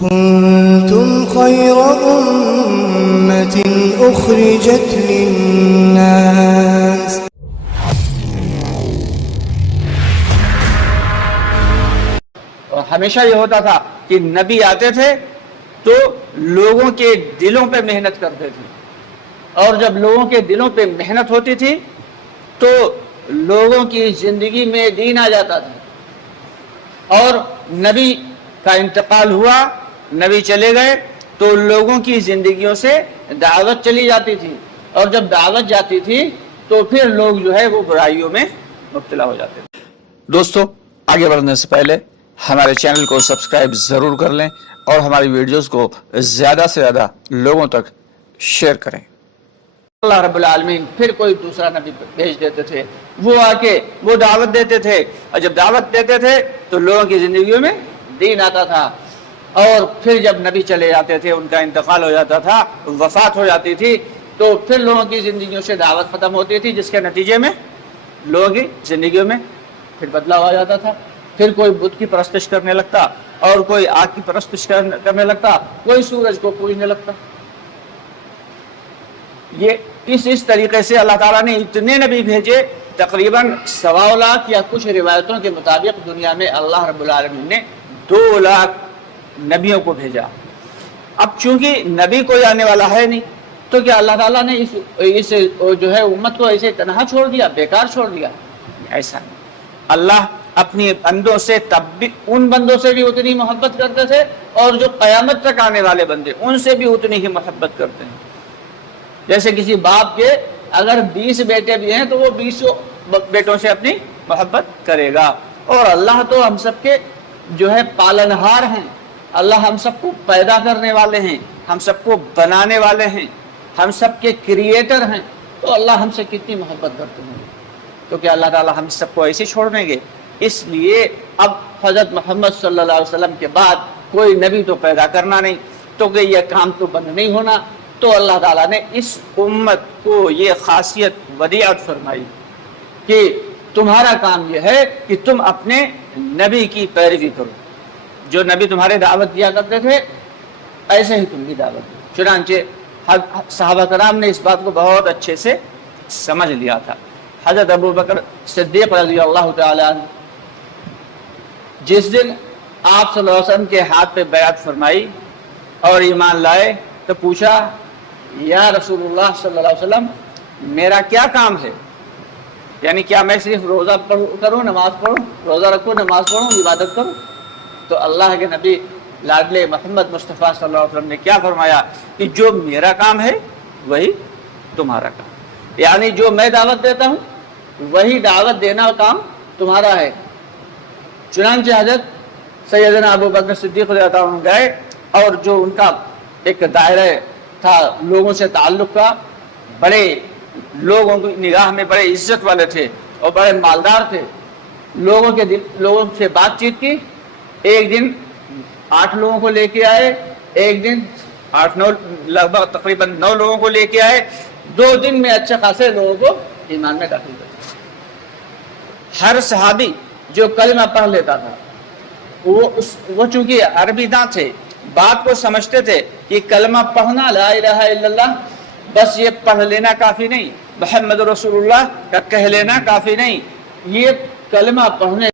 كنتم خير أمة أخرجت للناس اور ہمیشہ یہ ہوتا تھا کہ نبی آتے تھے تو لوگوں کے دلوں پہ محنت کرتے تھے، اور جب لوگوں کے دلوں پہ محنت ہوتی تھی تو لوگوں کی زندگی میں دین آ جاتا تھا، اور نبی کا انتقال ہوا، نبی چلے گئے تو لوگوں کی زندگیوں سے دعوت چلی جاتی تھی، اور جب دعوت جاتی تھی تو پھر لوگ جو ہے وہ برائیوں میں مبتلا ہو جاتے تھے۔ دوستو، آگے بڑھنے سے پہلے ہمارے چینل کو سبسکرائب ضرور کر لیں اور ہماری ویڈیوز کو زیادہ سے زیادہ لوگوں تک شیئر کریں۔ اللہ رب العالمین پھر کوئی دوسرا نبی بھیج دیتے تھے، وہ آ کے وہ دعوت دیتے تھے، اور جب دعوت دیتے تھے تو لوگوں کی زندگیوں میں دین آتا تھا، اور پھر جب نبی چلے جاتے تھے، ان کا انتقال ہو جاتا تھا، وفات ہو جاتی تھی، تو پھر لوگوں کی زندگیوں سے دعوت ختم ہوتی تھی، جس کے نتیجے میں لوگوں کی زندگیوں میں پھر بدلاؤ آ جاتا تھا۔ پھر کوئی بت کی پرستش کرنے لگتا، اور کوئی آگ کی پرستش کرنے لگتا، کوئی سورج کو پوجنے لگتا۔ یہ اس طریقے سے اللہ تعالیٰ نے اتنے نبی بھیجے، تقریباً 1.25 لاکھ یا کچھ روایتوں کے مطابق دنیا میں اللہ رب العالمین نے 2 لاکھ نبیوں کو بھیجا۔ اب چونکہ نبی کوئی آنے والا ہے نہیں، تو کیا اللہ تعالیٰ نے اس جو ہے امت کو ایسے تنہا چھوڑ دیا، بیکار چھوڑ دیا؟ ایسا نہیں۔ اللہ اپنی بندوں سے تب بھی، ان بندوں سے بھی اتنی محبت کرتے تھے، اور جو قیامت تک آنے والے بندے ان سے بھی اتنی ہی محبت کرتے ہیں۔ جیسے کسی باپ کے اگر 20 بیٹے بھی ہیں تو وہ 20 بیٹوں سے اپنی محبت کرے گا۔ اور اللہ تو ہم سب کے جو ہے پالنہار ہیں، اللہ ہم سب کو پیدا کرنے والے ہیں، ہم سب کو بنانے والے ہیں، ہم سب کے کریٹر ہیں، تو اللہ ہم سے کتنی محبت کرتے ہیں، تو کیا اللہ تعالیٰ ہم سب کو ایسے چھوڑ دیں گے؟ اس لیے اب حضرت محمد صلی اللہ علیہ وسلم کے بعد کوئی نبی تو پیدا کرنا نہیں، تو کہ یہ کام تو بند نہیں ہونا، تو اللہ تعالیٰ نے اس امت کو یہ خاصیت ودیعت فرمائی کہ تمہارا کام یہ ہے کہ تم اپنے نبی کی پیروی کرو، جو نبی تمہارے دعوت دیا کرتے تھے ایسے ہی تم بھی دعوت دو۔ چنانچہ صحابہ کرام نے اس بات کو بہت اچھے سے سمجھ لیا تھا۔ حضرت ابو بکر صدیق رضی اللہ تعالی عنہ جس دن آپ صلی اللہ علیہ وسلم کے ہاتھ پہ بیعت فرمائی اور ایمان لائے تو پوچھا، یا رسول اللہ صلی اللہ علیہ وسلم میرا کیا کام ہے؟ یعنی کیا میں صرف روزہ کروں، نماز پڑھوں، روزہ رکھوں، نماز پڑھوں، عبادت کروں؟ تو اللہ کے نبی لاڈلے محمد مصطفیٰ صلی اللہ علیہ وسلم نے کیا فرمایا کہ جو میرا کام ہے وہی تمہارا کام، یعنی جو میں دعوت دیتا ہوں وہی دعوت دینا کام تمہارا ہے۔ چنانچہ حضرت سیدنا ابو بکر صدیق رضی اللہ عنہ گئے، اور جو ان کا ایک دائرہ تھا لوگوں سے تعلق کا، بڑے لوگوں کی نگاہ میں بڑے عزت والے تھے اور بڑے مالدار تھے، لوگوں سے بات چیت کی، ایک دن 8 لوگوں کو لے کے آئے، ایک دن 8-9 لگ بھگ تقریباً 9 لوگوں کو لے کے آئے، 2 دن میں اچھے خاصے لوگوں کو ایمان میں داخل کر۔ ہر صحابی جو کلمہ پڑھ لیتا تھا وہ چونکہ عربی داں تھے، بات کو سمجھتے تھے کہ کلمہ پڑھنا لا الہ الا اللہ بس یہ پڑھ لینا کافی نہیں، محمد رسول اللہ کا کہہ لینا کافی نہیں، یہ کلمہ پڑھنے